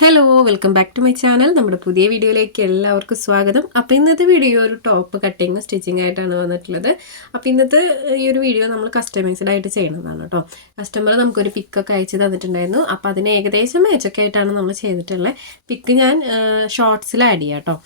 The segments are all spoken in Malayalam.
Hello welcome back to my channel നമ്മുടെ പുതിയ വീഡിയോയിലേക്ക് എല്ലാവർക്കും സ്വാഗതം. അപ്പോൾ ഇന്നത്തെ വീഡിയോ ഒരു ടോപ്പ് കട്ടിങ് സ്റ്റിച്ചിങ് ആയിട്ടാണ് വന്നിട്ടുള്ളത്. അപ്പോൾ ഇന്നത്തെ ഈ ഒരു വീഡിയോ നമ്മൾ കസ്റ്റമൈസ്ഡ് ആയിട്ട് ചെയ്യുന്നതാണ് കേട്ടോ കസ്റ്റമർ നമുക്കൊരു പിക്കൊക്കെ അയച്ച് തന്നിട്ടുണ്ടായിരുന്നു. അപ്പോൾ അതിന് ഏകദേശം മാച്ചൊക്കെ ആയിട്ടാണ് നമ്മൾ ചെയ്തിട്ടുള്ളത്. പിക്ക് ഞാൻ ഷോർട്സിൽ ആഡ് ചെയ്യാം കേട്ടോ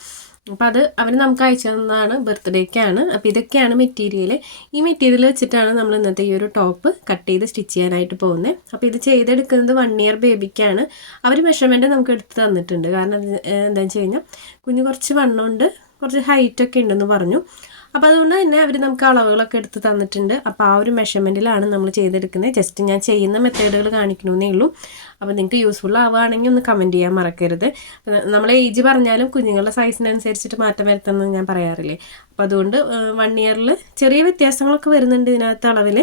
അപ്പോൾ അത് അവർ നമുക്ക് അയച്ചു തന്നതാണ് ബർത്ത്ഡേക്കാണ് അപ്പോൾ ഇതൊക്കെയാണ് മെറ്റീരിയൽ ഈ മെറ്റീരിയൽ വെച്ചിട്ടാണ് നമ്മൾ ഇന്നത്തെ ഈ ഒരു ടോപ്പ് കട്ട് ചെയ്ത് സ്റ്റിച്ച് ചെയ്യാനായിട്ട് പോകുന്നത് അപ്പോൾ ഇത് ചെയ്തെടുക്കുന്നത് വൺ ഇയർ ബേബിക്കാണ് അവർ മെഷർമെന്റ് നമുക്ക് എടുത്ത് തന്നിട്ടുണ്ട്. കാരണം എന്താണെന്ന് വെച്ച് കഴിഞ്ഞാൽ കുഞ്ഞ് കുറച്ച് വണ്ണമുണ്ട് കുറച്ച് ഹൈറ്റൊക്കെ ഉണ്ടെന്ന് പറഞ്ഞു. അപ്പോൾ അതുകൊണ്ട് തന്നെ അവർ നമുക്ക് അളവുകളൊക്കെ എടുത്ത് തന്നിട്ടുണ്ട്. അപ്പോൾ ആ ഒരു മെഷർമെന്റിലാണ് നമ്മൾ ചെയ്തെടുക്കുന്നത്. ജസ്റ്റ് ഞാൻ ചെയ്യുന്ന മെത്തേഡുകൾ കാണിക്കണമെന്നേ ഉള്ളൂ. അപ്പോൾ നിങ്ങൾക്ക് യൂസ്ഫുൾ ആവുകയാണെങ്കിൽ ഒന്ന് കമന്റ് ചെയ്യാൻ മറക്കരുത്. നമ്മൾ ഏജ് പറഞ്ഞാലും കുഞ്ഞുങ്ങളുടെ സൈസിനനുസരിച്ചിട്ട് മാറ്റം വരുത്തുന്നത് ഞാൻ പറയാറില്ലേ. അപ്പോൾ അതുകൊണ്ട് വൺ ഇയറിൽ ചെറിയ വ്യത്യാസങ്ങളൊക്കെ വരുന്നുണ്ട് ഇതിനകത്ത് അളവിൽ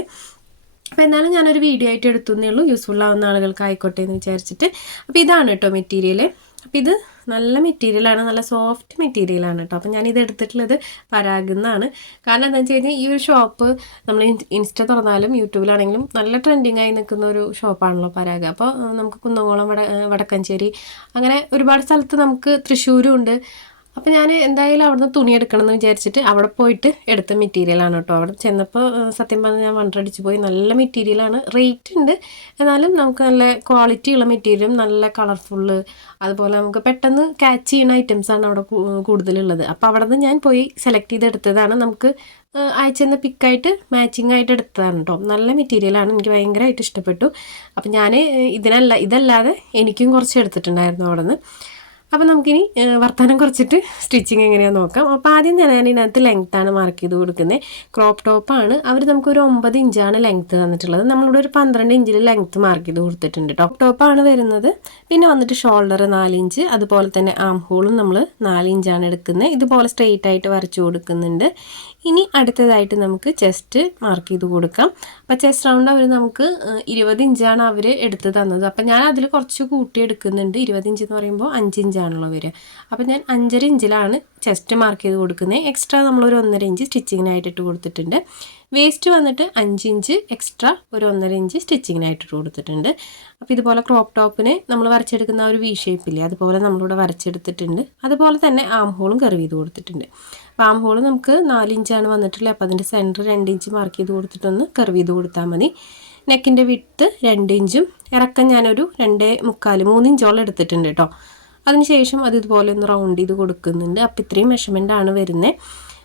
അപ്പോൾ എന്നാലും ഞാനൊരു വീഡിയോ ആയിട്ട് എടുത്തുന്നേ ഉള്ളൂ. യൂസ്ഫുൾ ആവുന്ന ആളുകൾക്ക് ആയിക്കോട്ടെ എന്ന് വിചാരിച്ചിട്ട്. അപ്പോൾ ഇതാണ് കേട്ടോ മെറ്റീരിയൽ അപ്പോൾ ഇത് നല്ല മെറ്റീരിയലാണ് നല്ല സോഫ്റ്റ് മെറ്റീരിയലാണ് കേട്ടോ അപ്പം ഞാനിത് എടുത്തിട്ടുള്ളത് പരാഗുന്നാണ് കാരണം എന്താണെന്ന് വെച്ച് കഴിഞ്ഞാൽ ഈ ഒരു ഷോപ്പ് നമ്മൾ ഇൻസ്റ്റ തുറന്നാലും യൂട്യൂബിലാണെങ്കിലും നല്ല ട്രെൻഡിങ് ആയി നിൽക്കുന്ന ഒരു ഷോപ്പാണല്ലോ പരാഗ് അപ്പോൾ നമുക്ക് കുന്നംകുളം വട വടക്കഞ്ചേരി അങ്ങനെ ഒരുപാട് സ്ഥലത്ത് നമുക്ക് തൃശ്ശൂരും ഉണ്ട് അപ്പോൾ ഞാൻ എന്തായാലും അവിടുന്ന് തുണി എടുക്കണം എന്ന് വിചാരിച്ചിട്ട് അവിടെ പോയിട്ട് എടുത്ത മെറ്റീരിയലാണ് കേട്ടോ. അവിടെ ചെന്നപ്പോൾ സത്യം പറഞ്ഞാൽ ഞാൻ വണ്ടടിച്ച് പോയി. നല്ല മെറ്റീരിയലാണ് റേറ്റ് ഉണ്ട്. എന്നാലും നമുക്ക് നല്ല ക്വാളിറ്റി ഉള്ള മെറ്റീരിയലും നല്ല കളർഫുള്ള് അതുപോലെ നമുക്ക് പെട്ടെന്ന് ക്യാച്ച് ചെയ്യുന്ന ഐറ്റംസാണ് അവിടെ കൂടുതലുള്ളത്. അപ്പോൾ അവിടെ നിന്ന് ഞാൻ പോയി സെലക്ട് ചെയ്തെടുത്തതാണ്. നമുക്ക് അയച്ചെന്ന പിക്കായിട്ട് മാച്ചിങ് ആയിട്ട് എടുത്തതാണ് കേട്ടോ. നല്ല മെറ്റീരിയലാണ് എനിക്ക് ഭയങ്കരമായിട്ട് ഇഷ്ടപ്പെട്ടു. അപ്പം ഞാൻ ഇതിനല്ല ഇതല്ലാതെ എനിക്കും കുറച്ച് എടുത്തിട്ടുണ്ടായിരുന്നു അവിടെ നിന്ന് അപ്പോൾ നമുക്കിനി വർത്തമാനം കുറച്ചിട്ട് സ്റ്റിച്ചിങ് എങ്ങനെയാണെന്ന് നോക്കാം. അപ്പോൾ ആദ്യം ഞാൻ ഇതിനകത്ത് ലെങ്ത്താണ് മാർക്ക് ചെയ്ത് കൊടുക്കുന്നത് ക്രോപ്പ് ടോപ്പാണ് അവർ നമുക്കൊരു ഒമ്പത് ഇഞ്ചാണ് ലെങ്ത്ത് തന്നിട്ടുള്ളത്. നമ്മളിവിടെ ഒരു പന്ത്രണ്ട് ഇഞ്ചിൽ ലെങ്ത്ത് മാർക്ക് ചെയ്ത് കൊടുത്തിട്ടുണ്ട് ടോപ്പ് ടോപ്പാണ് വരുന്നത്. പിന്നെ വന്നിട്ട് ഷോൾഡർ നാലിഞ്ച് അതുപോലെ തന്നെ ആം ഹോളും നമ്മൾ നാലിഞ്ചാണ് എടുക്കുന്നത് ഇതുപോലെ സ്ട്രെയിറ്റ് ആയിട്ട് വരച്ചു കൊടുക്കുന്നുണ്ട്. ഇനി അടുത്തതായിട്ട് നമുക്ക് ചെസ്റ്റ് മാർക്ക് ചെയ്ത് കൊടുക്കാം. അപ്പോൾ ചെസ്റ്റ് റൗണ്ട് അവർ നമുക്ക് ഇരുപത് ഇഞ്ചാണ് അവർ എടുത്ത് തന്നത്. അപ്പോൾ ഞാൻ അതിൽ കുറച്ച് കൂട്ടി എടുക്കുന്നുണ്ട്. ഇരുപത് ഇഞ്ച് എന്ന് പറയുമ്പോൾ അഞ്ച് ഇഞ്ചാണല്ലോ വരിക. അപ്പോൾ ഞാൻ അഞ്ചര ഇഞ്ചിലാണ് ചെസ്റ്റ് മാർക്ക് ചെയ്ത് കൊടുക്കുന്നത് എക്സ്ട്രാ നമ്മളൊരു ഒന്നര ഇഞ്ച് സ്റ്റിച്ചിങ്ങിനായിട്ട് ഇട്ട് കൊടുത്തിട്ടുണ്ട്. വേസ്റ്റ് വന്നിട്ട് അഞ്ച് ഇഞ്ച് എക്സ്ട്രാ ഒരു ഒന്നര ഇഞ്ച് സ്റ്റിച്ചിങ്ങിനായിട്ട് ഇട്ട് കൊടുത്തിട്ടുണ്ട്. അപ്പോൾ ഇതുപോലെ ക്രോപ്പ് ടോപ്പിന് നമ്മൾ വരച്ചെടുക്കുന്ന ഒരു വി ഷേപ്പില്ലേ അതുപോലെ നമ്മളിവിടെ വരച്ചെടുത്തിട്ടുണ്ട്. അതുപോലെ തന്നെ ആം ഹോളും കർവ് ചെയ്ത് കൊടുത്തിട്ടുണ്ട്. ആം ഹോൾ നമുക്ക് നാലിഞ്ചാണ് വന്നിട്ടുള്ളത്. അപ്പോൾ അതിന്റെ സെന്റർ രണ്ട് ഇഞ്ച് മാർക്ക് ചെയ്ത് കൊടുത്തിട്ടൊന്ന് കർവ് ചെയ്ത് കൊടുത്താൽ മതി. നെക്കിന്റെ വിട്ട് രണ്ട് ഇഞ്ചും ഇറക്കം ഞാനൊരു രണ്ട് മുക്കാൽ മൂന്ന് ഇഞ്ചോളം എടുത്തിട്ടുണ്ട് കേട്ടോ. അതിനുശേഷം അത് ഇതുപോലെ ഒന്ന് റൗണ്ട് ചെയ്ത് കൊടുക്കുന്നുണ്ട്. അപ്പോൾ ഇത്രയും മെഷർമെന്റ് ആണ് വരുന്നത്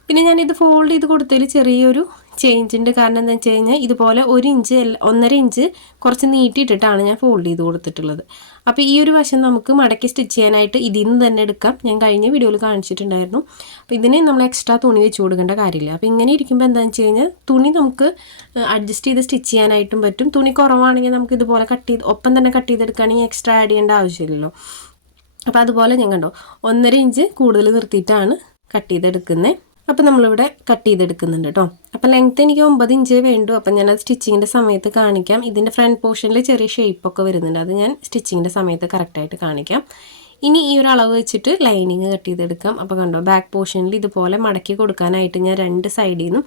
പിന്നെ ഞാനിത് ഫോൾഡ് ചെയ്ത് കൊടുത്തതിൽ ചെറിയൊരു ചേഞ്ച് ഉണ്ട് കാരണം എന്താ വെച്ച് കഴിഞ്ഞാൽ ഇതുപോലെ ഒരു ഇഞ്ച് ഒന്നര ഇഞ്ച് കുറച്ച് നീട്ടിയിട്ടിട്ടാണ് ഞാൻ ഫോൾഡ് ചെയ്ത് കൊടുത്തിട്ടുള്ളത്. അപ്പോൾ ഈ ഒരു വശം നമുക്ക് മടക്കി സ്റ്റിച്ച് ചെയ്യാനായിട്ട് ഇതിൽ നിന്ന് തന്നെ എടുക്കാം. ഞാൻ കഴിഞ്ഞ വീഡിയോയിൽ കാണിച്ചിട്ടുണ്ടായിരുന്നു. അപ്പോൾ ഇതിന് നമ്മൾ എക്സ്ട്രാ തുണി വെച്ച് കൊടുക്കേണ്ട കാര്യമില്ല. അപ്പോൾ ഇങ്ങനെ ഇരിക്കുമ്പോൾ എന്താണെന്ന് വെച്ച് കഴിഞ്ഞാൽ തുണി നമുക്ക് അഡ്ജസ്റ്റ് ചെയ്ത് സ്റ്റിച്ച് ചെയ്യാനായിട്ടും പറ്റും. തുണി കുറവാണെങ്കിൽ നമുക്ക് ഇതുപോലെ കട്ട് ചെയ്ത് ഒപ്പം തന്നെ കട്ട് ചെയ്തെടുക്കുകയാണെങ്കിൽ എക്സ്ട്രാ ആഡ് ചെയ്യേണ്ട ആവശ്യമില്ലല്ലോ. അപ്പോൾ അതുപോലെ ഞാൻ കണ്ടോ ഒന്നര ഇഞ്ച് കൂടുതൽ നിർത്തിയിട്ടാണ് കട്ട് ചെയ്തെടുക്കുന്നത് അപ്പോൾ നമ്മളിവിടെ കട്ട് ചെയ്തെടുക്കുന്നുണ്ട് കേട്ടോ അപ്പോൾ ലെങ്ത്ത് എനിക്ക് ഒമ്പത് ഇഞ്ച് വേണ്ടു. അപ്പം ഞാനത് സ്റ്റിച്ചിങ്ങിന്റെ സമയത്ത് കാണിക്കാം. ഇതിന്റെ ഫ്രണ്ട് പോർഷനിൽ ചെറിയ ഷേപ്പൊക്കെ വരുന്നുണ്ട്. അത് ഞാൻ സ്റ്റിച്ചിങ്ങിന്റെ സമയത്ത് കറക്റ്റായിട്ട് കാണിക്കാം. ഇനി ഈ ഒരു അളവ് വെച്ചിട്ട് ലൈനിങ് കട്ട് ചെയ്തെടുക്കാം. അപ്പോൾ കണ്ടോ ബാക്ക് പോർഷനിൽ ഇതുപോലെ മടക്കി കൊടുക്കാനായിട്ട് ഞാൻ രണ്ട് സൈഡിൽ നിന്നും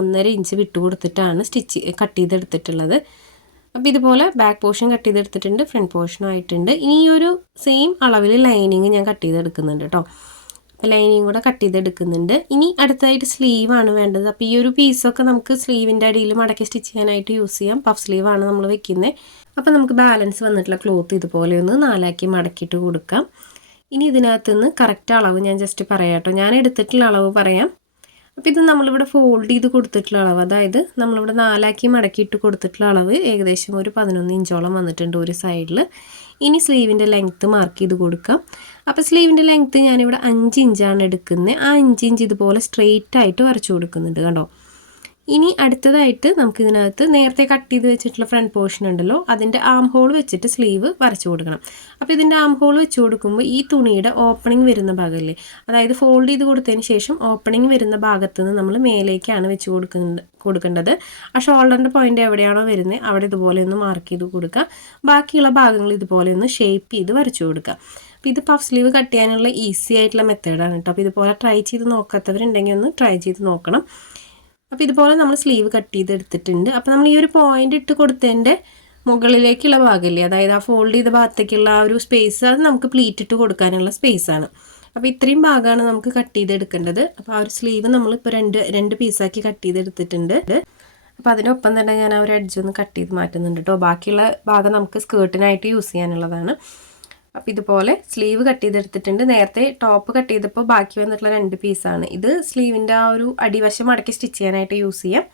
ഒന്നര ഇഞ്ച് വിട്ടു കൊടുത്തിട്ടാണ് സ്റ്റിച്ച് കട്ട് ചെയ്തെടുത്തിട്ടുള്ളത്. അപ്പോൾ ഇതുപോലെ ബാക്ക് പോർഷൻ കട്ട് ചെയ്തെടുത്തിട്ടുണ്ട് ഫ്രണ്ട് പോർഷനും ആയിട്ടുണ്ട്. ഇനി ഈ ഒരു സെയിം അളവിൽ ലൈനിങ് ഞാൻ കട്ട് ചെയ്തെടുക്കുന്നുണ്ട് കേട്ടോ ലൈനിങ് കൂടെ കട്ട് ചെയ്തെടുക്കുന്നുണ്ട്. ഇനി അടുത്തതായിട്ട് സ്ലീവാണ് വേണ്ടത്. അപ്പോൾ ഈ ഒരു പീസൊക്കെ നമുക്ക് സ്ലീവിന്റെ അടിയിൽ മടക്കി സ്റ്റിച്ച് ചെയ്യാനായിട്ട് യൂസ് ചെയ്യാം. പഫ് സ്ലീവാണ് നമ്മൾ വെക്കുന്നത് അപ്പോൾ നമുക്ക് ബാലൻസ് വന്നിട്ടുള്ള ക്ലോത്ത് ഇതുപോലെ ഒന്ന് നാലാക്കി മടക്കിയിട്ട് കൊടുക്കാം. ഇനി ഇതിനകത്ത് നിന്ന് കറക്റ്റ് അളവ് ഞാൻ ജസ്റ്റ് പറയാം കേട്ടോ. ഞാൻ എടുത്തിട്ടുള്ള അളവ് പറയാം. അപ്പോൾ ഇത് നമ്മളിവിടെ ഫോൾഡ് ചെയ്ത് കൊടുത്തിട്ടുള്ള അളവ്. അതായത് നമ്മളിവിടെ നാലാക്കി മടക്കിയിട്ട് കൊടുത്തിട്ടുള്ള അളവ് ഏകദേശം ഒരു പതിനൊന്ന് ഇഞ്ചോളം വന്നിട്ടുണ്ട് ഒരു സൈഡിൽ ഇനി സ്ലീവിന്റെ ലെങ്ത്ത് മാർക്ക് ചെയ്ത് കൊടുക്കാം. അപ്പോൾ സ്ലീവിന്റെ ലെങ്ത്ത് ഞാനിവിടെ അഞ്ച് ഇഞ്ചാണ് എടുക്കുന്നത്. ആ അഞ്ച് ഇഞ്ച് ഇതുപോലെ സ്ട്രെയിറ്റ് ആയിട്ട് വരച്ചു കൊടുക്കുന്നുണ്ട് കണ്ടോ? ഇനി അടുത്തതായിട്ട് നമുക്കിതിനകത്ത് നേരത്തെ കട്ട് ചെയ്ത് വെച്ചിട്ടുള്ള ഫ്രണ്ട് പോർഷൻ ഉണ്ടല്ലോ അതിന്റെ ആം ഹോൾ വെച്ചിട്ട് സ്ലീവ് വരച്ചു കൊടുക്കണം. അപ്പോൾ ഇതിന്റെ ആം ഹോൾ വെച്ച് കൊടുക്കുമ്പോൾ ഈ തുണിയുടെ ഓപ്പണിംഗ് വരുന്ന ഭാഗമല്ലേ അതായത് ഫോൾഡ് ചെയ്ത് കൊടുത്തതിന് ശേഷം ഓപ്പണിംഗ് വരുന്ന ഭാഗത്ത് നിന്ന് നമ്മൾ മേലേക്കാണ് വെച്ച് കൊടുക്കുന്നത് കൊടുക്കേണ്ടത്. ആ ഷോൾഡറിന്റെ പോയിന്റ് എവിടെയാണോ വരുന്നത് അവിടെ ഇതുപോലെ ഒന്ന് മാർക്ക് ചെയ്ത് കൊടുക്കുക. ബാക്കിയുള്ള ഭാഗങ്ങൾ ഇതുപോലെ ഒന്ന് ഷേപ്പ് ചെയ്ത് വരച്ചു കൊടുക്കുക. അപ്പോൾ ഇത് പഫ് സ്ലീവ് കട്ട് ചെയ്യാനുള്ള ഈസി ആയിട്ടുള്ള മെത്തേഡാണ് കേട്ടോ അപ്പോൾ ഇതുപോലെ ട്രൈ ചെയ്ത് നോക്കാത്തവരുണ്ടെങ്കിൽ ഒന്ന് ട്രൈ ചെയ്ത് നോക്കണം. അപ്പോൾ ഇതുപോലെ നമ്മൾ സ്ലീവ് കട്ട് ചെയ്ത് എടുത്തിട്ടുണ്ട് അപ്പോൾ നമ്മൾ ഈ ഒരു പോയിന്റ് ഇട്ട് കൊടുത്തതിന്റെ മുകളിലേക്കുള്ള ഭാഗമില്ലേ അതായത് ആ ഫോൾഡ് ചെയ്ത ഭാഗത്തേക്കുള്ള ആ ഒരു സ്പേസ് അത് നമുക്ക് പ്ലീറ്റ് ഇട്ട് കൊടുക്കാനുള്ള സ്പേസാണ് അപ്പോൾ ഇത്രയും ഭാഗമാണ് നമുക്ക് കട്ട് ചെയ്തെടുക്കേണ്ടത്. അപ്പോൾ ആ ഒരു സ്ലീവ് നമ്മളിപ്പോൾ രണ്ട് രണ്ട് പീസാക്കി കട്ട് ചെയ്തെടുത്തിട്ടുണ്ട്. അപ്പോൾ അതിനൊപ്പം തന്നെ ഞാൻ ആ ഒരു എഡ്ജ് ഒന്ന് കട്ട് ചെയ്ത് മാറ്റുന്നുണ്ട് കേട്ടോ ബാക്കിയുള്ള ഭാഗം നമുക്ക് സ്കേർട്ടിനായിട്ട് യൂസ് ചെയ്യാനുള്ളതാണ്. അപ്പോൾ ഇതുപോലെ സ്ലീവ് കട്ട് ചെയ്തെടുത്തിട്ടുണ്ട്. നേരത്തെ ടോപ്പ് കട്ട് ചെയ്തപ്പോൾ ബാക്കി വന്നിട്ടുള്ള രണ്ട് പീസാണ് ഇത് സ്ലീവിന്റെ ആ ഒരു അടിവശം അടക്കി സ്റ്റിച്ച് ചെയ്യാനായിട്ട് യൂസ് ചെയ്യാം.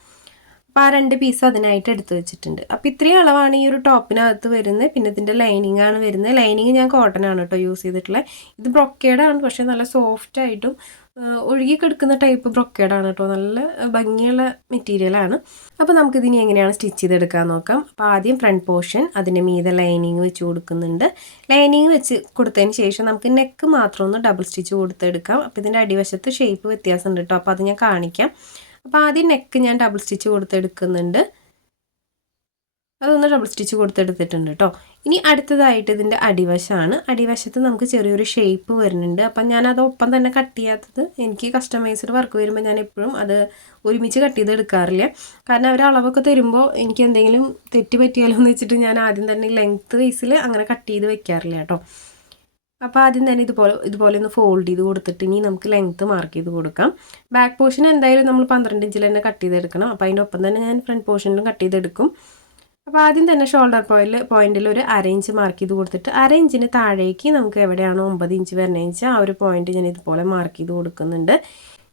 അപ്പോൾ ആ രണ്ട് പീസ് അതിനായിട്ട് എടുത്ത് വെച്ചിട്ടുണ്ട്. അപ്പോൾ ഇത്രയും അളവാണ് ഈ ഒരു ടോപ്പിനകത്ത് വരുന്നത്. പിന്നെ ഇതിന്റെ ലൈനിങ് ആണ് വരുന്നത്. ലൈനിങ് ഞാൻ കോട്ടൺ ആണ് കേട്ടോ യൂസ് ചെയ്തിട്ടുള്ളത്. ഇത് ബ്രൊക്കേഡാണ് പക്ഷേ നല്ല സോഫ്റ്റ് ആയിട്ടും ഒഴുകി കിടക്കുന്ന ടൈപ്പ് ബ്രൊക്കേഡാണ് കേട്ടോ നല്ല ഭംഗിയുള്ള മെറ്റീരിയലാണ് അപ്പോൾ നമുക്കിതിനി എങ്ങനെയാണ് സ്റ്റിച്ച് ചെയ്തെടുക്കാൻ നോക്കാം. അപ്പോൾ ആദ്യം ഫ്രണ്ട് പോർഷൻ അതിന്റെ മീതെ ലൈനിങ് വെച്ച് കൊടുക്കുന്നുണ്ട്. ലൈനിങ് വെച്ച് കൊടുത്തതിന് ശേഷം നമുക്ക് നെക്ക് മാത്രം ഒന്ന് ഡബിൾ സ്റ്റിച്ച് കൊടുത്തെടുക്കാം. അപ്പോൾ ഇതിന്റെ അടിവശത്ത് ഷേപ്പ് വ്യത്യാസമുണ്ട് കേട്ടോ അപ്പോൾ അത് ഞാൻ കാണിക്കാം. അപ്പോൾ ആദ്യം നെക്ക് ഞാൻ ഡബിൾ സ്റ്റിച്ച് കൊടുത്തെടുക്കുന്നുണ്ട്. അതൊന്ന് ഡബിൾ സ്റ്റിച്ച് കൊടുത്തെടുത്തിട്ടുണ്ട് കേട്ടോ ഇനി അടുത്തതായിട്ട് ഇതിന്റെ അടിവശമാണ്. അടിവശത്ത് നമുക്ക് ചെറിയൊരു ഷേപ്പ് വരുന്നുണ്ട്. അപ്പം ഞാൻ അത് ഒപ്പം തന്നെ കട്ട് ചെയ്യാത്തത് എനിക്ക് കസ്റ്റമൈസ്ഡ് വർക്ക് വരുമ്പോൾ ഞാൻ എപ്പോഴും അത് ഒരുമിച്ച് കട്ട് ചെയ്ത് എടുക്കാറില്ല. കാരണം അവർ അളവൊക്കെ തരുമ്പോൾ എനിക്ക് എന്തെങ്കിലും തെറ്റ് പറ്റിയാലോ എന്ന് വെച്ചിട്ട് ഞാൻ ആദ്യം തന്നെ ലെങ്ത്ത് വൈസിൽ അങ്ങനെ കട്ട് ചെയ്ത് വെക്കാറില്ല കേട്ടോ. അപ്പോൾ ആദ്യം തന്നെ ഇതുപോലെ ഇതുപോലെ ഒന്ന് ഫോൾഡ് ചെയ്ത് കൊടുത്തിട്ട് ഇനി നമുക്ക് ലെങ്ത്ത് മാർക്ക് ചെയ്ത് കൊടുക്കാം. ബാക്ക് പോർഷൻ എന്തായാലും നമ്മൾ പന്ത്രണ്ട് ഇഞ്ചിൽ തന്നെ കട്ട് ചെയ്തെടുക്കണം. അപ്പോൾ അതിന്റെ ഒപ്പം തന്നെ ഞാൻ ഫ്രണ്ട് പോർഷനിലും കട്ട് ചെയ്തെടുക്കും. അപ്പോൾ ആദ്യം തന്നെ ഷോൾഡർ പോയിൽ പോയിന്റിൽ ഒരു അരയിഞ്ച് മാർക്ക് ചെയ്ത് കൊടുത്തിട്ട് അരയിഞ്ചിന് താഴേക്ക് നമുക്ക് എവിടെയാണോ ഒമ്പത് ഇഞ്ച് വരണമെന്ന് ആ ഒരു പോയിന്റ് ഞാൻ ഇതുപോലെ മാർക്ക് ചെയ്ത് കൊടുക്കുന്നുണ്ട്.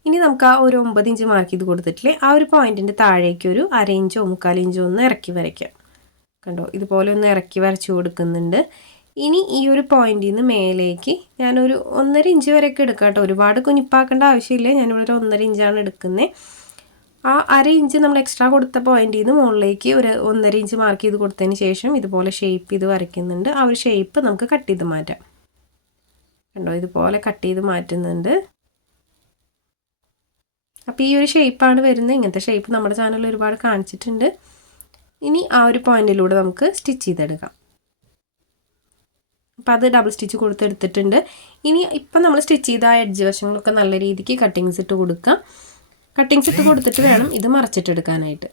ഇനി നമുക്ക് ആ ഒരു ഒമ്പത് ഇഞ്ച് മാർക്ക് ചെയ്ത് കൊടുത്തിട്ടില്ലേ ആ ഒരു പോയിന്റിന്റെ താഴേക്ക് ഒരു അര ഇഞ്ചോ മുക്കാൽ ഇഞ്ചോ ഒന്ന് ഇറക്കി വരയ്ക്കാം. കണ്ടോ? ഇതുപോലെ ഒന്ന് ഇറക്കി വരച്ചു കൊടുക്കുന്നുണ്ട്. ഇനി ഈ ഒരു പോയിന്റിൽ നിന്ന് മേലേക്ക് ഞാനൊരു ഒന്നര ഇഞ്ച് വരെയൊക്കെ എടുക്കാം കേട്ടോ. ഒരുപാട് കുഞ്ഞിപ്പാക്കേണ്ട ആവശ്യമില്ല. ഞാനിവിടെ ഒരു ഒന്നര ഇഞ്ചാണ് എടുക്കുന്നത് ആ അര ഇഞ്ച് നമ്മൾ എക്സ്ട്രാ കൊടുത്ത പോയിന്റിൽ നിന്ന് മുകളിലേക്ക് ഒരു ഒന്നര ഇഞ്ച് മാർക്ക് ചെയ്ത് കൊടുത്തതിന് ശേഷം ഇതുപോലെ ഷേപ്പ് ചെയ്ത് വരയ്ക്കുന്നുണ്ട്. ആ ഒരു ഷേപ്പ് നമുക്ക് കട്ട് ചെയ്ത് മാറ്റാം. കണ്ടോ? ഇതുപോലെ കട്ട് ചെയ്ത് മാറ്റുന്നുണ്ട്. അപ്പോൾ ഈ ഒരു ഷേപ്പാണ് വരുന്നത്. ഇങ്ങനത്തെ ഷേപ്പ് നമ്മുടെ ചാനലിൽ ഒരുപാട് കാണിച്ചിട്ടുണ്ട്. ഇനി ആ ഒരു പോയിന്റിലൂടെ നമുക്ക് സ്റ്റിച്ച് ചെയ്തെടുക്കാം. അപ്പം അത് ഡബിൾ സ്റ്റിച്ച് കൊടുത്തെടുത്തിട്ടുണ്ട്. ഇനി ഇപ്പം നമ്മൾ സ്റ്റിച്ച് ചെയ്ത എഡ്ജ് വശങ്ങളൊക്കെ നല്ല രീതിക്ക് കട്ടിങ്സ് ഇട്ട് കൊടുക്കാം. കട്ടിങ്സ് ഇട്ട് കൊടുത്തിട്ട് വേണം ഇത് മറച്ചിട്ടെടുക്കാനായിട്ട്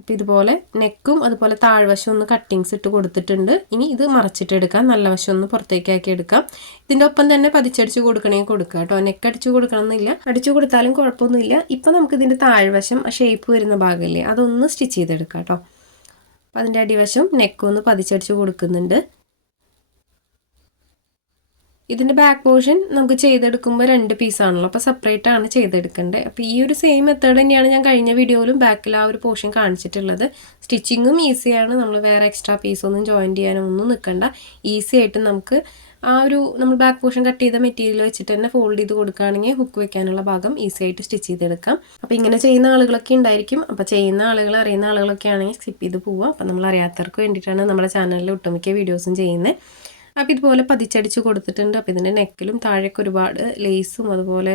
അപ്പോൾ ഇതുപോലെ നെക്കും അതുപോലെ താഴ്വശം ഒന്ന് കട്ടിങ്സ് ഇട്ട് കൊടുത്തിട്ടുണ്ട്. ഇനി ഇത് മറച്ചിട്ടെടുക്കാം നല്ല വശം ഒന്ന് പുറത്തേക്കാക്കി എടുക്കാം. ഇതിന്റെ ഒപ്പം തന്നെ പതിച്ചടിച്ച് കൊടുക്കണമെങ്കിൽ കൊടുക്കുക കേട്ടോ. നെക്ക് അടിച്ച് കൊടുക്കണമെന്നില്ല അടിച്ചു കൊടുത്താലും കുഴപ്പമൊന്നുമില്ല. ഇപ്പം നമുക്ക് ഇതിന്റെ താഴ്വശം ആ ഷേപ്പ് വരുന്ന ഭാഗമല്ലേ അതൊന്ന് സ്റ്റിച്ച് ചെയ്തെടുക്കാം കേട്ടോ. അപ്പോൾ അതിന്റെ അടിവശം നെക്കൊന്ന് പതിച്ചടിച്ച് കൊടുക്കുന്നുണ്ട്. ഇതിന്റെ ബാക്ക് പോർഷൻ നമുക്ക് ചെയ്തെടുക്കുമ്പോൾ രണ്ട് പീസാണല്ലോ അപ്പോൾ സെപ്പറേറ്റ് ആണ് ചെയ്തെടുക്കേണ്ടത് അപ്പോൾ ഈ ഒരു സെയിം മെത്തേഡ് തന്നെയാണ് ഞാൻ കഴിഞ്ഞ വീഡിയോയിലും ബാക്കിൽ ആ ഒരു പോർഷൻ കാണിച്ചിട്ടുള്ളത്. സ്റ്റിച്ചിങ്ങും ഈസിയാണ് നമ്മൾ വേറെ എക്സ്ട്രാ പീസൊന്നും ജോയിൻ ചെയ്യാനോ ഒന്നും നിൽക്കണ്ട ഈസി ആയിട്ട് നമുക്ക് ആ ഒരു നമ്മൾ ബാക്ക് പോർഷൻ കട്ട് ചെയ്ത മെറ്റീരിയൽ വെച്ചിട്ട് തന്നെ ഫോൾഡ് ചെയ്ത് കൊടുക്കുകയാണെങ്കിൽ ഹുക്ക് വെക്കാനുള്ള ഭാഗം ഈസി ആയിട്ട് സ്റ്റിച്ച് ചെയ്തെടുക്കാം. അപ്പോൾ ഇങ്ങനെ ചെയ്യുന്ന ആളുകളൊക്കെ ഉണ്ടായിരിക്കും. അപ്പോൾ ചെയ്യുന്ന ആളുകൾ അറിയുന്ന ആളുകളൊക്കെ ആണെങ്കിൽ സ്കിപ്പ് ചെയ്ത് പോവുക അപ്പോൾ നമ്മൾ അറിയാത്തവർക്ക് വേണ്ടിയിട്ടാണ് നമ്മുടെ ചാനലിൽ ഒട്ടുമിക്ക വീഡിയോസും ചെയ്യുന്നത് അപ്പോൾ ഇതുപോലെ പതിച്ചടിച്ച് കൊടുത്തിട്ടുണ്ട്. അപ്പോൾ ഇതിന്റെ നെക്കിലും താഴേക്ക് ഒരുപാട് ലേസും അതുപോലെ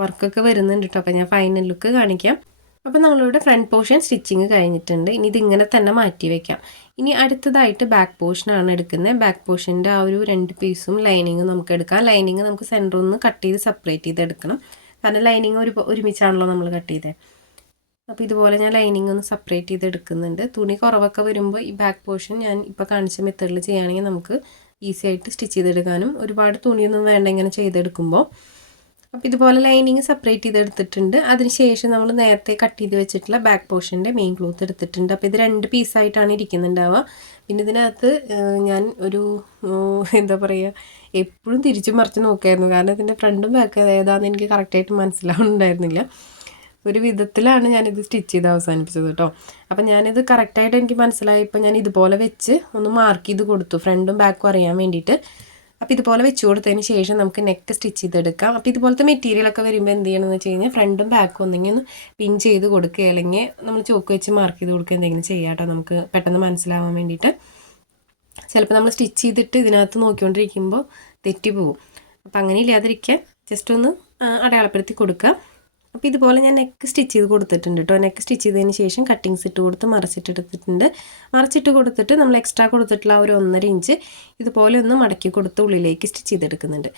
വർക്കൊക്കെ വരുന്നുണ്ട് കേട്ടോ അപ്പോൾ ഞാൻ ഫൈനൽ ലുക്ക് കാണിക്കാം. അപ്പോൾ നമ്മളിവിടെ ഫ്രണ്ട് പോർഷൻ സ്റ്റിച്ചിങ് കഴിഞ്ഞിട്ടുണ്ട്. ഇനി ഇതിങ്ങനെ തന്നെ മാറ്റി വയ്ക്കാം ഇനി അടുത്തതായിട്ട് ബാക്ക് പോർഷനാണ് എടുക്കുന്നത്. ബാക്ക് പോർഷന്റെ ആ ഒരു രണ്ട് പീസും ലൈനിങ്ങും നമുക്ക് എടുക്കാം. ലൈനിങ് നമുക്ക് സെന്റർ ഒന്ന് കട്ട് ചെയ്ത് സെപ്പറേറ്റ് ചെയ്ത് എടുക്കണം. കാരണം ലൈനിങ് ഒരു ഒരുമിച്ചാണല്ലോ നമ്മൾ കട്ട് ചെയ്തത് അപ്പോൾ ഇതുപോലെ ഞാൻ ലൈനിങ് ഒന്ന് സെപ്പറേറ്റ് ചെയ്ത് എടുക്കുന്നുണ്ട്. തുണി കുറവൊക്കെ വരുമ്പോൾ ഈ ബാക്ക് പോർഷൻ ഞാൻ ഇപ്പോൾ കാണിച്ച മെത്തേഡിൽ ചെയ്യുകയാണെങ്കിൽ നമുക്ക് ഈസി ആയിട്ട് സ്റ്റിച്ച് ചെയ്തെടുക്കാനും ഒരുപാട് തുണിയൊന്നും വേണ്ട ഇങ്ങനെ ചെയ്തെടുക്കുമ്പോൾ. അപ്പോൾ ഇതുപോലെ ലൈനിങ് സെപ്പറേറ്റ് ചെയ്തെടുത്തിട്ടുണ്ട്. അതിനുശേഷം നമ്മൾ നേരത്തെ കട്ട് ചെയ്ത് വെച്ചിട്ടുള്ള ബാക്ക് പോർഷന്റെ മെയിൻ ക്ലോത്ത് എടുത്തിട്ടുണ്ട്. അപ്പോൾ ഇത് രണ്ട് പീസായിട്ടാണ് ഇരിക്കുന്നുണ്ടാവുക. പിന്നെ ഇതിനകത്ത് ഞാൻ ഒരു എന്താ പറയുക എപ്പോഴും തിരിച്ചു മറിച്ച് നോക്കായിരുന്നു. കാരണം ഇതിന്റെ ഫ്രണ്ടും ബാക്ക് ഏതാണെന്ന് എനിക്ക് കറക്റ്റായിട്ട് മനസ്സിലാവുന്നുണ്ടായിരുന്നില്ല. ഒരു വിധത്തിലാണ് ഞാനിത് സ്റ്റിച്ച് ചെയ്ത് അവസാനിപ്പിച്ചത് കേട്ടോ. അപ്പം ഞാനിത് കറക്റ്റായിട്ട് എനിക്ക് മനസ്സിലായി. ഇപ്പം ഞാൻ ഇതുപോലെ വെച്ച് ഒന്ന് മാർക്ക് ചെയ്ത് കൊടുത്തു. ഫ്രണ്ടും ബാക്കും അറിയാൻ വേണ്ടിയിട്ട്. അപ്പോൾ ഇതുപോലെ വെച്ച് കൊടുത്തതിന് ശേഷം നമുക്ക് നെക്ക് സ്റ്റിച്ച് ചെയ്തെടുക്കാം. അപ്പോൾ ഇതുപോലത്തെ മെറ്റീരിയലൊക്കെ വരുമ്പോൾ എന്ത് ചെയ്യണമെന്ന് വെച്ച് കഴിഞ്ഞാൽ ഫ്രണ്ടും ബാക്കും ഒന്നെങ്കിൽ ഒന്ന് പിൻ ചെയ്ത് കൊടുക്കുക. അല്ലെങ്കിൽ നമ്മൾ ചോക്ക് വെച്ച് മാർക്ക് ചെയ്ത് കൊടുക്കുക. എന്തെങ്കിലും ചെയ്യാം നമുക്ക് പെട്ടെന്ന് മനസ്സിലാവാൻ വേണ്ടിയിട്ട്. ചിലപ്പോൾ നമ്മൾ സ്റ്റിച്ച് ചെയ്തിട്ട് ഇതിനകത്ത് നോക്കിക്കൊണ്ടിരിക്കുമ്പോൾ തെറ്റിപ്പോവും. അപ്പം അങ്ങനെ ഇല്ലാതിരിക്കാൻ ജസ്റ്റ് ഒന്ന് അടയാളപ്പെടുത്തി കൊടുക്കുക. അപ്പോൾ ഇതുപോലെ ഞാൻ നെക്ക് സ്റ്റിച്ച് ചെയ്ത് കൊടുത്തിട്ടുണ്ട് കേട്ടോ നെക്ക് സ്റ്റിച്ച് ചെയ്തതിന് ശേഷം കട്ടിങ്സ് ഇട്ട് കൊടുത്ത് മറച്ചിട്ട് എടുത്തിട്ടുണ്ട്. മറച്ചിട്ട് കൊടുത്തിട്ട് നമ്മൾ എക്സ്ട്രാ കൊടുത്തിട്ടുള്ള ഒരു ഒന്നര ഇഞ്ച് ഇതുപോലെ ഒന്ന് മടക്കി കൊടുത്ത് ഉള്ളിലേക്ക് സ്റ്റിച്ച് ചെയ്തെടുക്കുന്നുണ്ട്.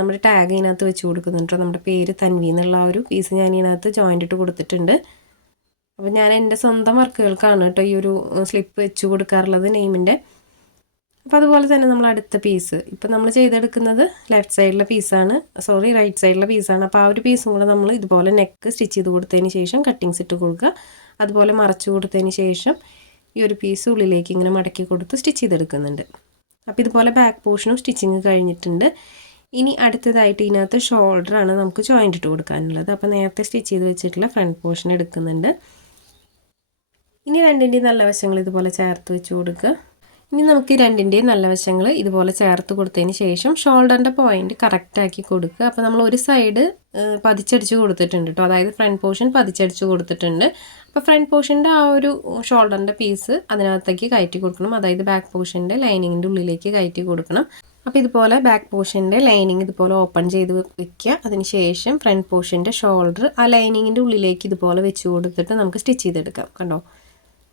നമ്മുടെ ടാഗ് ഇതിനകത്ത് വെച്ച് കൊടുക്കുന്നുണ്ട് നമ്മുടെ പേര് തൻവി എന്നുള്ള ആ ഒരു പീസ് ഞാൻ ഇതിനകത്ത് ജോയിന്റ് ഇട്ട് കൊടുത്തിട്ടുണ്ട്. അപ്പോൾ ഞാൻ എന്റെ സ്വന്തം വർക്കുകൾക്കാണ് കേട്ടോ ഈ ഒരു സ്ലിപ്പ് വെച്ച് കൊടുക്കാറുള്ളത് നെയിമിന്റെ. അപ്പോൾ അതുപോലെ തന്നെ നമ്മൾ അടുത്ത പീസ് ഇപ്പം നമ്മൾ ചെയ്തെടുക്കുന്നത് ലെഫ്റ്റ് സൈഡിലെ പീസാണ് സോറി റൈറ്റ് സൈഡിലെ പീസാണ് അപ്പോൾ ആ ഒരു പീസും കൂടെ നമ്മൾ ഇതുപോലെ നെക്ക് സ്റ്റിച്ച് ചെയ്ത് കൊടുത്തതിന് ശേഷം കട്ടിങ്സ് ഇട്ട് കൊടുക്കുക. അതുപോലെ മറച്ചു കൊടുത്തതിന് ശേഷം ഈ ഒരു പീസ് ഉള്ളിലേക്ക് ഇങ്ങനെ മടക്കി കൊടുത്ത് സ്റ്റിച്ച് ചെയ്തെടുക്കുന്നുണ്ട്. അപ്പോൾ ഇതുപോലെ ബാക്ക് പോർഷനും സ്റ്റിച്ചിങ് കഴിഞ്ഞിട്ടുണ്ട്. ഇനി അടുത്തതായിട്ട് ഇതിനകത്ത് ഷോൾഡറാണ് നമുക്ക് ജോയിന്റ് ഇട്ട് കൊടുക്കാനുള്ളത്. അപ്പോൾ നേരത്തെ സ്റ്റിച്ച് ചെയ്ത് വെച്ചിട്ടുള്ള ഫ്രണ്ട് പോർഷൻ എടുക്കുന്നുണ്ട്. ഇനി രണ്ടിന്റെയും നല്ല വശങ്ങൾ ഇതുപോലെ ചേർത്ത് വെച്ച് കൊടുക്കുക. ഇനി നമുക്ക് രണ്ടിന്റെയും നല്ല വശങ്ങൾ ഇതുപോലെ ചേർത്ത് കൊടുത്തതിന് ശേഷം ഷോൾഡറിന്റെ പോയിന്റ് കറക്റ്റാക്കി കൊടുക്കുക. അപ്പോൾ നമ്മൾ ഒരു സൈഡ് പതിച്ചടിച്ച് കൊടുത്തിട്ടുണ്ട് കേട്ടോ അതായത് ഫ്രണ്ട് പോർഷൻ പതിച്ചടിച്ച് കൊടുത്തിട്ടുണ്ട്. അപ്പോൾ ഫ്രണ്ട് പോർഷന്റെ ആ ഒരു ഷോൾഡറിന്റെ പീസ് അതിനകത്തേക്ക് കയറ്റി കൊടുക്കണം. അതായത് ബാക്ക് പോർഷന്റെ ലൈനിങ്ങിന്റെ ഉള്ളിലേക്ക് കയറ്റി കൊടുക്കണം. അപ്പോൾ ഇതുപോലെ ബാക്ക് പോർഷന്റെ ലൈനിങ് ഇതുപോലെ ഓപ്പൺ ചെയ്ത് വെക്കുക. അതിനുശേഷം ഫ്രണ്ട് പോർഷന്റെ ഷോൾഡർ ആ ലൈനിങ്ങിന്റെ ഉള്ളിലേക്ക് ഇതുപോലെ വെച്ച് കൊടുത്തിട്ട് നമുക്ക് സ്റ്റിച്ച് ചെയ്തെടുക്കാം. കണ്ടോ?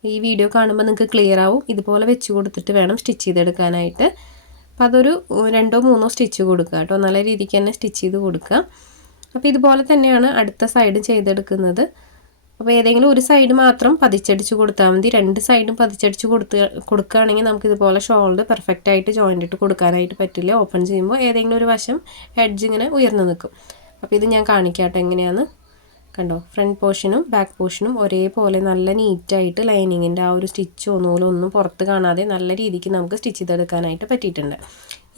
ഈ വീഡിയോ കാണുമ്പോൾ നിങ്ങൾക്ക് ക്ലിയർ ആവും. ഇതുപോലെ വെച്ച് കൊടുത്തിട്ട് വേണം സ്റ്റിച്ച് ചെയ്തെടുക്കാനായിട്ട്. അപ്പോൾ അതൊരു രണ്ടോ മൂന്നോ സ്റ്റിച്ച് കൊടുക്കുക കേട്ടോ. നല്ല രീതിക്ക് തന്നെ സ്റ്റിച്ച് ചെയ്ത് കൊടുക്കുക. അപ്പോൾ ഇതുപോലെ തന്നെയാണ് അടുത്ത സൈഡ് ചെയ്തെടുക്കുന്നത്. അപ്പോൾ ഏതെങ്കിലും ഒരു സൈഡ് മാത്രം പതിച്ചടിച്ച് കൊടുത്താൽ മതി. രണ്ട് സൈഡും പതിച്ചടിച്ച് കൊടുത്ത് കൊടുക്കുകയാണെങ്കിൽ നമുക്ക് ഇതുപോലെ ഷോൾഡ് പെർഫെക്റ്റ് ആയിട്ട് ജോയിന്റ് ഇട്ട് കൊടുക്കാനായിട്ട് പറ്റില്ല. ഓപ്പൺ ചെയ്യുമ്പോൾ ഏതെങ്കിലും ഒരു വശം ഹെഡ്ജ് ഇങ്ങനെ ഉയർന്നു നിൽക്കും അപ്പോൾ ഇത് ഞാൻ കാണിക്കാട്ടെ എങ്ങനെയാണ് കണ്ടോ? ഫ്രണ്ട് പോർഷനും ബാക്ക് പോർഷനും ഒരേപോലെ നല്ല നീറ്റായിട്ട് ലൈനിങ്ങിന്റെ ആ ഒരു സ്റ്റിച്ചോ നൂലോ ഒന്നും പുറത്ത് കാണാതെ നല്ല രീതിക്ക് നമുക്ക് സ്റ്റിച്ച് ചെയ്തെടുക്കാനായിട്ട് പറ്റിയിട്ടുണ്ട്.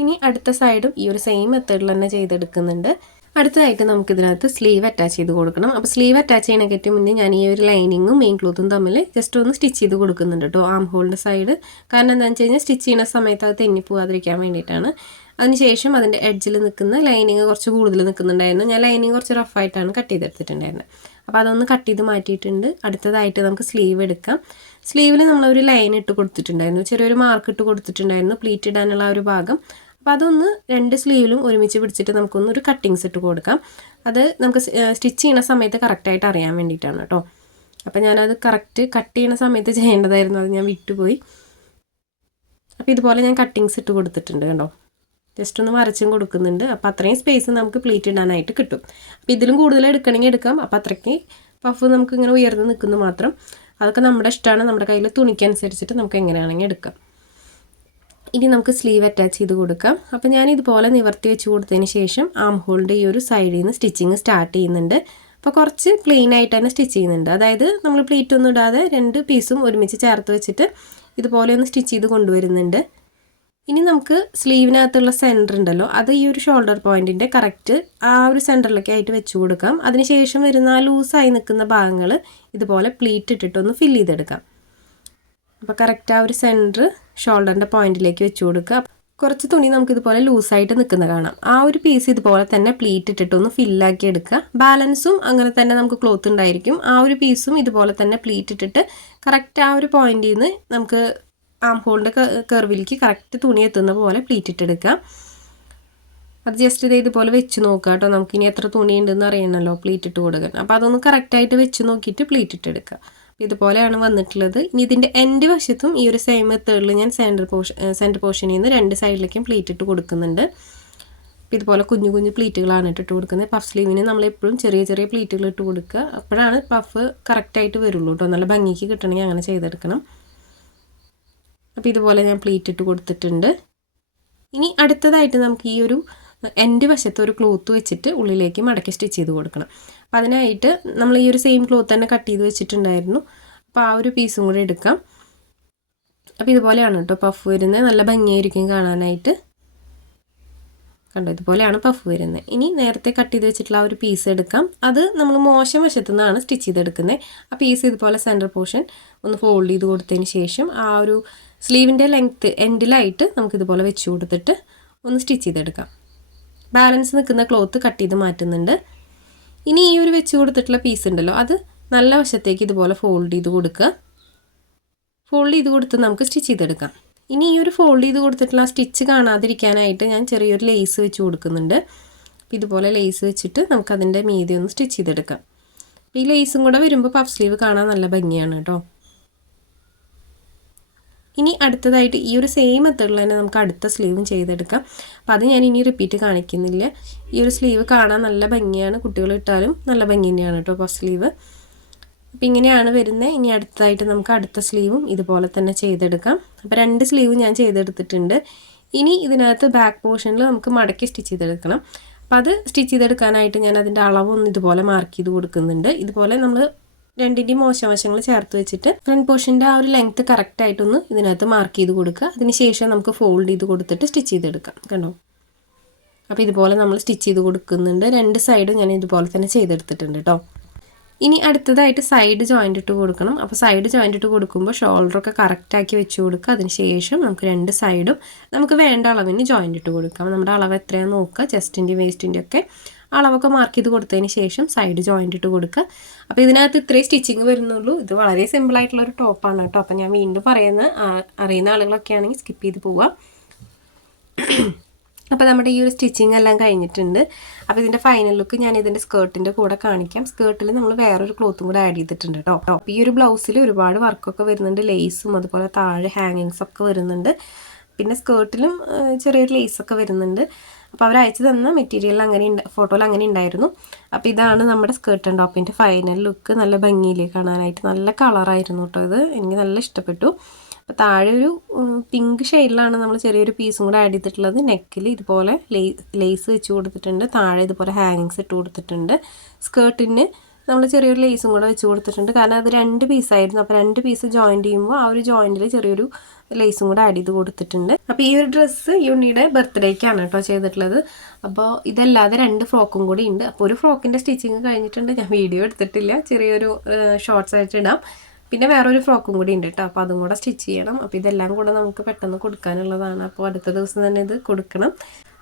ഇനി അടുത്ത സൈഡും ഈ ഒരു സെയിം മെത്തേഡിൽ തന്നെ ചെയ്തെടുക്കുന്നുണ്ട്. അടുത്തതായിട്ട് നമുക്ക് ഇതിനകത്ത് സ്ലീവ് അറ്റാച്ച് ചെയ്ത് കൊടുക്കണം. അപ്പോൾ സ്ലീവ് അറ്റാച്ച് ചെയ്യണേക്ക് മുന്നേ ഞാൻ ഈ ഒരു ലൈനിങ്ങും മെയിൻ ക്ലോത്തും തമ്മിൽ ജസ്റ്റ് ഒന്ന് സ്റ്റിച്ച് ചെയ്ത് കൊടുക്കുന്നുണ്ട് കേട്ടോ. ആം ഹോളിന്റെ സൈഡ് കാരണം എന്താണെന്ന് വെച്ച് കഴിഞ്ഞാൽ സ്റ്റിച്ച് ചെയ്യുന്ന സമയത്ത് അത് തെന്നി പോകാതിരിക്കാൻ വേണ്ടിയിട്ടാണ്. അതിനുശേഷം അതിന്റെ എഡ്ജിൽ നിൽക്കുന്ന ലൈനിങ് കുറച്ച് കൂടുതൽ നിൽക്കുന്നുണ്ടായിരുന്നു ഞാൻ ലൈനിങ് കുറച്ച് റഫായിട്ടാണ് കട്ട് ചെയ്തെടുത്തിട്ടുണ്ടായിരുന്നത് അപ്പോൾ അതൊന്ന് കട്ട് ചെയ്ത് മാറ്റിയിട്ടുണ്ട്. അടുത്തതായിട്ട് നമുക്ക് സ്ലീവ് എടുക്കാം. സ്ലീവിൽ നമ്മളൊരു ലൈൻ ഇട്ട് കൊടുത്തിട്ടുണ്ടായിരുന്നു. ചെറിയൊരു മാർക്ക് ഇട്ട് കൊടുത്തിട്ടുണ്ടായിരുന്നു പ്ലീറ്റ് ഇടാനുള്ള ഒരു ഭാഗം. അപ്പോൾ അതൊന്ന് രണ്ട് സ്ലീവിലും ഒരുമിച്ച് പിടിച്ചിട്ട് നമുക്കൊന്ന് ഒരു കട്ടിങ്സ് ഇട്ട് കൊടുക്കാം. അത് നമുക്ക് സ്റ്റിച്ച് ചെയ്യുന്ന സമയത്ത് കറക്റ്റായിട്ട് അറിയാൻ വേണ്ടിയിട്ടാണ് കേട്ടോ അപ്പോൾ ഞാനത് കറക്റ്റ് കട്ട് ചെയ്യുന്ന സമയത്ത് ചെയ്യേണ്ടതായിരുന്നു. അത് ഞാൻ വിട്ടുപോയി. അപ്പോൾ ഇതുപോലെ ഞാൻ കട്ടിങ്സ് ഇട്ട് കൊടുത്തിട്ടുണ്ട് കേട്ടോ ജസ്റ്റ് ഒന്ന് വരച്ചും കൊടുക്കുന്നുണ്ട്. അപ്പോൾ അത്രയും സ്പേസ് നമുക്ക് പ്ലീറ്റ് ഇടാനായിട്ട് കിട്ടും. അപ്പോൾ ഇതിലും കൂടുതൽ എടുക്കണമെങ്കിൽ എടുക്കാം. അപ്പോൾ അത്രയ്ക്ക് പഫ് നമുക്ക് ഇങ്ങനെ ഉയർന്ന് നിൽക്കുന്നു മാത്രം. അതൊക്കെ നമ്മുടെ ഇഷ്ടമാണ് നമ്മുടെ കയ്യിൽ തുണിക്കനുസരിച്ചിട്ട് നമുക്ക് എങ്ങനെയാണെങ്കിൽ എടുക്കാം. ഇനി നമുക്ക് സ്ലീവ് അറ്റാച്ച് ചെയ്ത് കൊടുക്കാം. അപ്പോൾ ഞാൻ ഇതുപോലെ നിവർത്തി വെച്ച് കൊടുത്തതിന് ശേഷം ആം ഹോളിന്റെ ഈ ഒരു സൈഡിൽ നിന്ന് സ്റ്റിച്ചിങ് സ്റ്റാർട്ട് ചെയ്യുന്നുണ്ട്. അപ്പോൾ കുറച്ച് പ്ലെയിൻ ആയിട്ട് തന്നെ സ്റ്റിച്ച് ചെയ്യുന്നുണ്ട്. അതായത് നമ്മൾ പ്ലീറ്റ് ഒന്നും ഇടാതെ രണ്ട് പീസും ഒരുമിച്ച് ചേർത്ത് വെച്ചിട്ട് ഇതുപോലെ ഒന്ന് സ്റ്റിച്ച് ചെയ്ത് കൊണ്ടുവരുന്നുണ്ട്. ഇനി നമുക്ക് സ്ലീവിനകത്തുള്ള സെന്റർ ഉണ്ടല്ലോ അത് ഈ ഒരു ഷോൾഡർ പോയിന്റിന്റെ കറക്റ്റ് ആ ഒരു സെന്ററിലൊക്കെ ആയിട്ട് വെച്ച് കൊടുക്കാം. അതിനുശേഷം വരുന്ന ആ ലൂസായി നിൽക്കുന്ന ഭാഗങ്ങൾ ഇതുപോലെ പ്ലീറ്റ് ഇട്ടിട്ടൊന്ന് ഫില്ല് ചെയ്തെടുക്കാം. അപ്പോൾ കറക്റ്റ് ആ ഒരു സെന്റർ ഷോൾഡറിന്റെ പോയിന്റിലേക്ക് വെച്ച് കൊടുക്കുക. കുറച്ച് തുണി നമുക്ക് ഇതുപോലെ ലൂസായിട്ട് നിൽക്കുന്ന കാണാം. ആ ഒരു പീസ് ഇതുപോലെ തന്നെ പ്ലീറ്റ് ഇട്ടിട്ടൊന്ന് ഫില്ലാക്കി എടുക്കുക. ബാലൻസും അങ്ങനെ തന്നെ നമുക്ക് ക്ലോത്ത് ഉണ്ടായിരിക്കും. ആ ഒരു പീസും ഇതുപോലെ തന്നെ പ്ലീറ്റ് ഇട്ടിട്ട് കറക്റ്റ് ആ ഒരു പോയിന്റിൽ നിന്ന് നമുക്ക് ആം ഹോളിന്റെ കർവിലേക്ക് കറക്റ്റ് തുണി എത്തുന്ന പോലെ പ്ലീറ്റ് ഇട്ടെടുക്കുക. അത് ജസ്റ്റ് ഇത് ഇതുപോലെ വെച്ച് നോക്കുക കേട്ടോ. നമുക്കിനി എത്ര തുണി ഉണ്ടെന്ന് അറിയണമല്ലോ പ്ലീറ്റ് ഇട്ട് കൊടുക്കാൻ. അപ്പോൾ അതൊന്ന് കറക്റ്റായിട്ട് വെച്ച് നോക്കിയിട്ട് പ്ലീറ്റ് ഇട്ടെടുക്കുക. ഇതുപോലെയാണ് വന്നിട്ടുള്ളത്. ഇനി ഇതിന്റെ എന്റെ വശത്തും ഈ ഒരു സെയിം മെത്തേഡിൽ ഞാൻ സെന്റർ പോർഷൻ സെന്റർ പോർഷനിൽ നിന്ന് രണ്ട് സൈഡിലേക്കും പ്ലീറ്റ് ഇട്ട് കൊടുക്കുന്നുണ്ട്. ഇതുപോലെ കുഞ്ഞു കുഞ്ഞു പ്ലീറ്റുകളാണ് ഇട്ടിട്ട് കൊടുക്കുന്നത്. പഫ് സ്ലീവിന് നമ്മൾ എപ്പോഴും ചെറിയ ചെറിയ പ്ലീറ്റുകൾ ഇട്ട് കൊടുക്കുക. അപ്പോഴാണ് പഫ് കറക്റ്റായിട്ട് വരുള്ളൂ കേട്ടോ. നല്ല ഭംഗിക്ക് കിട്ടണമെങ്കിൽ അങ്ങനെ ചെയ്തെടുക്കണം. അപ്പോൾ ഇതുപോലെ ഞാൻ പ്ലീറ്റ് ഇട്ട് കൊടുത്തിട്ടുണ്ട്. ഇനി അടുത്തതായിട്ട് നമുക്ക് ഈ ഒരു എന്റെ വശത്ത് ഒരു ക്ലോത്ത് വെച്ചിട്ട് ഉള്ളിലേക്ക് മടക്കി സ്റ്റിച്ച് ചെയ്ത് കൊടുക്കണം. അപ്പം അതിനായിട്ട് നമ്മൾ ഈ ഒരു സെയിം ക്ലോത്ത് തന്നെ കട്ട് ചെയ്ത് വെച്ചിട്ടുണ്ടായിരുന്നു. അപ്പോൾ ആ ഒരു പീസും കൂടെ എടുക്കാം. അപ്പോൾ ഇതുപോലെയാണ് കേട്ടോ പഫ് വരുന്നത്. നല്ല ഭംഗിയായിരിക്കും കാണാനായിട്ട്. കണ്ടോ? ഇതുപോലെയാണ് പഫ് വരുന്നത്. ഇനി നേരത്തെ കട്ട് ചെയ്ത് വെച്ചിട്ടുള്ള ആ ഒരു പീസ് എടുക്കാം. അത് നമ്മൾ മോശം വശത്തു നിന്നാണ് സ്റ്റിച്ച് ചെയ്തെടുക്കുന്നത്. ആ പീസ് ഇതുപോലെ സെന്റർ പോർഷൻ ഒന്ന് ഫോൾഡ് ചെയ്ത് കൊടുത്തതിന് ശേഷം ആ ഒരു സ്ലീവിന്റെ ലെങ്ത്ത് എൻഡിലായിട്ട് നമുക്കിതുപോലെ വെച്ച് കൊടുത്തിട്ട് ഒന്ന് സ്റ്റിച്ച് ചെയ്തെടുക്കാം. ബാലൻസ് നിൽക്കുന്ന ക്ലോത്ത് കട്ട് ചെയ്ത് മാറ്റുന്നുണ്ട്. ഇനി ഈ ഒരു വെച്ച് കൊടുത്തിട്ടുള്ള പീസ് ഉണ്ടല്ലോ അത് നല്ല വശത്തേക്ക് ഇതുപോലെ ഫോൾഡ് ചെയ്ത് കൊടുക്കുക. ഫോൾഡ് ചെയ്ത് കൊടുത്ത് നമുക്ക് സ്റ്റിച്ച് ചെയ്തെടുക്കാം. ഇനി ഈ ഒരു ഫോൾഡ് ചെയ്ത് കൊടുത്തിട്ടുള്ള സ്റ്റിച്ച് കാണാതിരിക്കാനായിട്ട് ഞാൻ ചെറിയൊരു ലേസ് വെച്ച് കൊടുക്കുന്നുണ്ട്. ഇതുപോലെ ലേസ് വെച്ചിട്ട് നമുക്കതിന്റെ മീതി ഒന്ന് സ്റ്റിച്ച് ചെയ്തെടുക്കാം. ഈ ലേസും കൂടെ വരുമ്പോൾ പഫ് സ്ലീവ് കാണാൻ നല്ല ഭംഗിയാണ് കേട്ടോ. ഇനി അടുത്തതായിട്ട് ഈ ഒരു സെയിം മെത്തേഡിൽ തന്നെ നമുക്ക് അടുത്ത സ്ലീവും ചെയ്തെടുക്കാം. അപ്പോൾ അത് ഞാൻ ഇനി റിപ്പീറ്റ് കാണിക്കുന്നില്ല. ഈ ഒരു സ്ലീവ് കാണാൻ നല്ല ഭംഗിയാണ്. കുട്ടികൾ ഇട്ടാലും നല്ല ഭംഗി തന്നെയാണ് കേട്ടോ പഫ് സ്ലീവ് അപ്പം ഇങ്ങനെയാണ് വരുന്നത്. ഇനി അടുത്തതായിട്ട് നമുക്ക് അടുത്ത സ്ലീവും ഇതുപോലെ തന്നെ ചെയ്തെടുക്കാം. അപ്പോൾ രണ്ട് സ്ലീവും ഞാൻ ചെയ്തെടുത്തിട്ടുണ്ട്. ഇനി ഇതിനകത്ത് ബാക്ക് പോർഷനിൽ നമുക്ക് മടക്കി സ്റ്റിച്ച് ചെയ്തെടുക്കണം. അപ്പം അത് സ്റ്റിച്ച് ചെയ്തെടുക്കാനായിട്ട് ഞാൻ അതിന്റെ അളവൊന്നും ഇതുപോലെ മാർക്ക് ചെയ്ത് കൊടുക്കുന്നുണ്ട്. ഇതുപോലെ നമ്മൾ രണ്ടിന്റെയും മോശവശങ്ങൾ ചേർത്ത് വെച്ചിട്ട് ഫ്രണ്ട് പോർഷന്റെ ആ ഒരു ലെങ്ത് ലെങ്ത്ത് കറക്റ്റായിട്ടൊന്ന് ഇതിനകത്ത് മാർക്ക് ചെയ്ത് കൊടുക്കുക. അതിനുശേഷം നമുക്ക് ഫോൾഡ് ചെയ്ത് കൊടുത്തിട്ട് സ്റ്റിച്ച് ചെയ്തെടുക്കാം. കണ്ടോ? അപ്പോൾ ഇതുപോലെ നമ്മൾ സ്റ്റിച്ച് ചെയ്ത് കൊടുക്കുന്നുണ്ട്. രണ്ട് സൈഡും ഞാൻ ഇതുപോലെ തന്നെ ചെയ്തെടുത്തിട്ടുണ്ട് കേട്ടോ ഇനി അടുത്തതായിട്ട് സൈഡ് ജോയിന്റ് ഇട്ട് കൊടുക്കണം. അപ്പോൾ സൈഡ് ജോയിന്റ് ഇട്ട് കൊടുക്കുമ്പോൾ ഷോൾഡറൊക്കെ കറക്റ്റാക്കി വെച്ച് കൊടുക്കുക. അതിനുശേഷം നമുക്ക് രണ്ട് സൈഡും നമുക്ക് വേണ്ട അളവിന് ജോയിന്റ് ഇട്ട് കൊടുക്കാം. നമ്മുടെ അളവ് എത്രയാണെന്ന് നോക്കുക. ചെസ്റ്റിന്റെ വേസ്റ്റിന്റെ ഒക്കെ അളവൊക്കെ മാർക്ക് ചെയ്ത് കൊടുത്തതിന് ശേഷം സൈഡ് ജോയിന്റ് ഇട്ട് കൊടുക്കുക. അപ്പോൾ ഇതിനകത്ത് ഇത്രയും സ്റ്റിച്ചിങ് വരുന്നുള്ളൂ. ഇത് വളരെ സിമ്പിളായിട്ടുള്ള ഒരു ടോപ്പാണ് കേട്ടോ. അപ്പോൾ ഞാൻ വീണ്ടും പറയുന്ന അറിയുന്ന ആളുകളൊക്കെ ആണെങ്കിൽ സ്കിപ്പ് ചെയ്ത് പോവാം അപ്പോൾ നമ്മുടെ ഈ ഒരു സ്റ്റിച്ചിങ് എല്ലാം കഴിഞ്ഞിട്ടുണ്ട്. അപ്പോൾ ഇതിന്റെ ഫൈനൽ ലുക്ക് ഞാൻ ഇതിന്റെ സ്കേർട്ടിന്റെ കൂടെ കാണിക്കാം. സ്കേർട്ടിൽ നമ്മൾ വേറൊരു ക്ലോത്തും കൂടെ ആഡ് ചെയ്തിട്ടുണ്ട് കേട്ടോ. അപ്പോൾ ഈ ഒരു ബ്ലൗസിൽ ഒരുപാട് വർക്കൊക്കെ വരുന്നുണ്ട്. ലേസും അതുപോലെ താഴെ ഹാങ്ങിങ്സൊക്കെ വരുന്നുണ്ട്. പിന്നെ സ്കേർട്ടിലും ചെറിയൊരു ലേസൊക്കെ വരുന്നുണ്ട്. അപ്പോൾ അവർ അയച്ചു തന്ന മെറ്റീരിയൽ അങ്ങനെ ഫോട്ടോയിൽ അങ്ങനെ ഉണ്ടായിരുന്നു അപ്പോൾ ഇതാണ് നമ്മുടെ സ്കേർട്ട് ആൻഡ് ടോപ്പിന്റെ ഫൈനൽ ലുക്ക് നല്ല ഭംഗിയിൽ കാണാനായിട്ട്. നല്ല കളറായിരുന്നു കേട്ടോ ഇത്. എനിക്ക് നല്ല ഇഷ്ടപ്പെട്ടു. അപ്പോൾ താഴെ ഒരു പിങ്ക് ഷെയ്ഡിലാണ് നമ്മൾ ചെറിയൊരു പീസും കൂടെ ആഡ് ചെയ്തിട്ടുള്ളത്. നെക്കിൽ ഇതുപോലെ ലേസ് വെച്ച് കൊടുത്തിട്ടുണ്ട്. താഴെ ഇതുപോലെ ഹാങ്ങിങ്സ് ഇട്ട് കൊടുത്തിട്ടുണ്ട്. സ്കേർട്ടിന് നമ്മൾ ചെറിയൊരു ലേസും കൂടെ വെച്ച് കൊടുത്തിട്ടുണ്ട്. കാരണം അത് രണ്ട് പീസായിരുന്നു അപ്പോൾ രണ്ട് പീസ് ജോയിന്റ് ചെയ്യുമ്പോൾ ആ ഒരു ജോയിന്റിൽ ചെറിയൊരു ലേസും കൂടെ ആഡ് ചെയ്ത് കൊടുത്തിട്ടുണ്ട്. അപ്പോൾ ഈ ഒരു ഡ്രസ്സ് യുണിയുടെ ബർത്ത്ഡേക്കാണ് കേട്ടോ ചെയ്തിട്ടുള്ളത്. അപ്പോൾ ഇതല്ലാതെ രണ്ട് ഫ്രോക്കും കൂടി ഉണ്ട്. അപ്പോൾ ഒരു ഫ്രോക്കിന്റെ സ്റ്റിച്ചിങ് കഴിഞ്ഞിട്ടുണ്ട്. ഞാൻ വീഡിയോ എടുത്തിട്ടില്ല. ചെറിയൊരു ഷോർട്സ് ആയിട്ട് ഇടാം. പിന്നെ വേറൊരു ഫ്രോക്കും കൂടി ഉണ്ട് കേട്ടോ. അപ്പോൾ അതും കൂടെ സ്റ്റിച്ച് ചെയ്യണം. അപ്പോൾ ഇതെല്ലാം കൂടെ നമുക്ക് പെട്ടെന്ന് കൊടുക്കാനുള്ളതാണ്. അപ്പോൾ അടുത്ത ദിവസം തന്നെ ഇത് കൊടുക്കണം.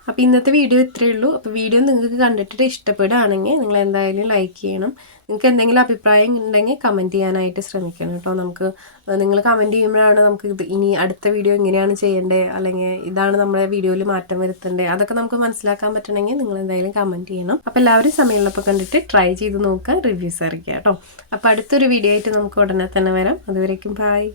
അപ്പോൾ ഇന്നത്തെ വീഡിയോ ഇത്രയേ ഉള്ളൂ. അപ്പോൾ വീഡിയോ നിങ്ങൾക്ക് കണ്ടിട്ട് ഇഷ്ടപ്പെടുകയാണെങ്കിൽ നിങ്ങൾ എന്തായാലും ലൈക്ക് ചെയ്യണം. നിങ്ങൾക്ക് എന്തെങ്കിലും അഭിപ്രായം ഉണ്ടെങ്കിൽ കമന്റ് ചെയ്യാനായിട്ട് ശ്രമിക്കണം കേട്ടോ. നമുക്ക് നിങ്ങൾ കമന്റ് ചെയ്യുമ്പോഴാണ് നമുക്ക് ഇത് ഇനി അടുത്ത വീഡിയോ എങ്ങനെയാണ് ചെയ്യേണ്ടത് അല്ലെങ്കിൽ ഇതാണ് നമ്മുടെ വീഡിയോയിൽ മാറ്റം വരുത്തേണ്ടത് അതൊക്കെ നമുക്ക് മനസ്സിലാക്കാൻ പറ്റണമെങ്കിൽ നിങ്ങൾ എന്തായാലും കമന്റ് ചെയ്യണം. അപ്പോൾ എല്ലാവരും സമയമുള്ളപ്പോൾ കണ്ടിട്ട് ട്രൈ ചെയ്ത് നോക്കുക റിവ്യൂസ് അറിയിക്കുക കേട്ടോ. അപ്പോൾ അടുത്തൊരു വീഡിയോ ആയിട്ട് നമുക്ക് ഉടനെ തന്നെ വരാം. അതുവരേക്കും ബായ്